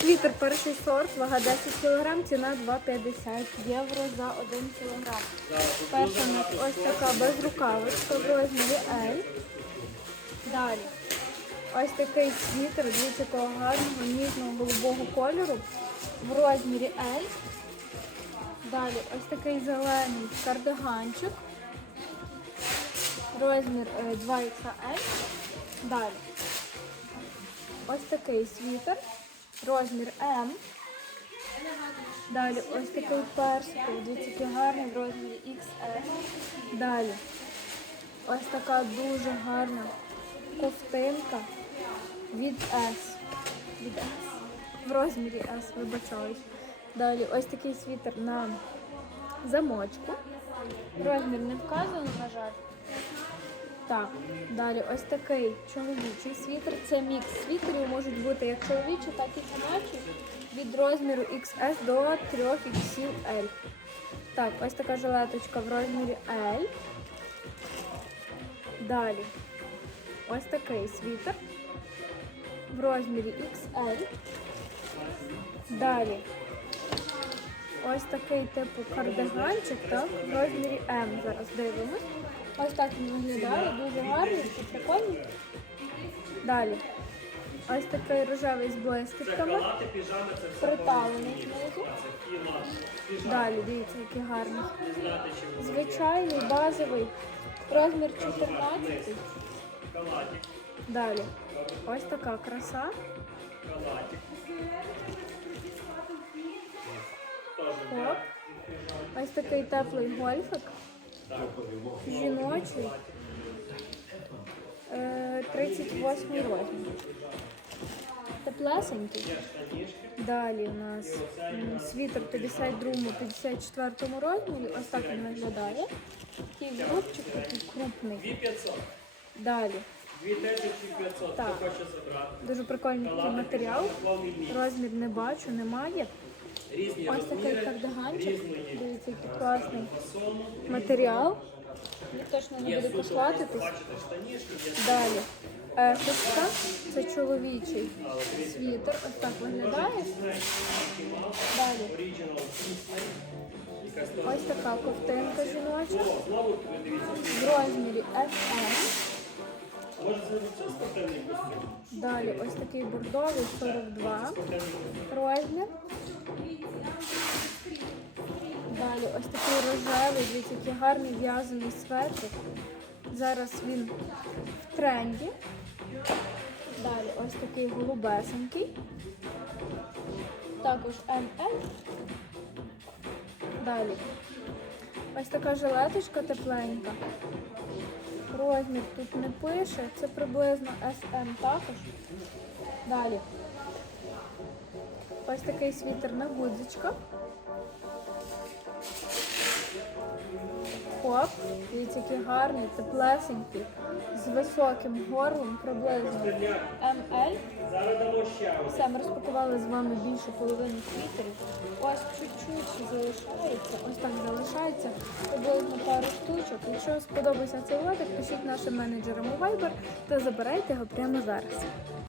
Світер перший сорт, вага 10 кг, ціна 2,50 євро за 1 кг. Перша у нас ось така безрукавочка в розмірі L. Далі. Ось такий світер, дивіться, якого гарного, ніжного голубого кольору в розмірі L. Далі ось такий зелений кардиганчик. Розмір е, 2XL. Далі. Ось такий світер. Розмір М. Далі ось такий персиковий, дивіться, який гарний в розмірі XS. Далі. Ось така дуже гарна ковтинка від S. Від S. В розмірі S, вибачаюсь. Далі ось такий світер на замочку. Розмір не вказано, на жаль. Так, далі ось такий чоловічий світер. Це мікс світерів можуть бути як чоловічі, так і жіночі. Від розміру XS до 3XL. Так, ось така жилеточка в розмірі L. Далі ось такий світер в розмірі XL. Далі ось такий типу кардиганчик, так, в розмірі М. Зараз дивимось. Ось так він виглядає, дуже гарний, прикольний. Далі. Ось такий рожевий з блискітками, приталений. Далі, дивіться, який гарний. Звичайний, базовий, розмір 14. Далі. Ось така краса. Хоп. Ось такий теплий гольфик. Жіночий. Е, 38 розмір. Теплесенький. Далі у нас світер 52-54 розмірі. Ось так він виглядає. Такий грубчик, такий крупний. 2500. Далі. 2500, Так. Дуже прикольний такий матеріал. Розмір не бачу, немає. Ось такий кардиганчик. Дивіться, який класний матеріал. Він точно не буде кошлатитись. Далі. Е, Фуска, це чоловічий світер. Ось так виглядає. Далі. Ось така ковтинка жіноча. В розмірі SM. Далі ось такий бордовий 42 розмір. Далі ось такий рожевий, дивіться, який гарний в'язаний светр. Зараз він в тренді. Далі ось такий голубесенький. Також ML. Далі. Ось така жилеточка тепленька. Розмір тут не пише, це приблизно SM також. Далі. Ось такий світер на гудзичках. Хоп, дивіться, який гарний, теплесенький, з високим горлом, приблизно один. Все, ми розпакували з вами більше половини світерів. Ось чуть-чуть залишається. Ось так залишається. Пару штучок. Якщо сподобався цей лотик, пишіть нашим менеджерам у Viber та забирайте його прямо зараз.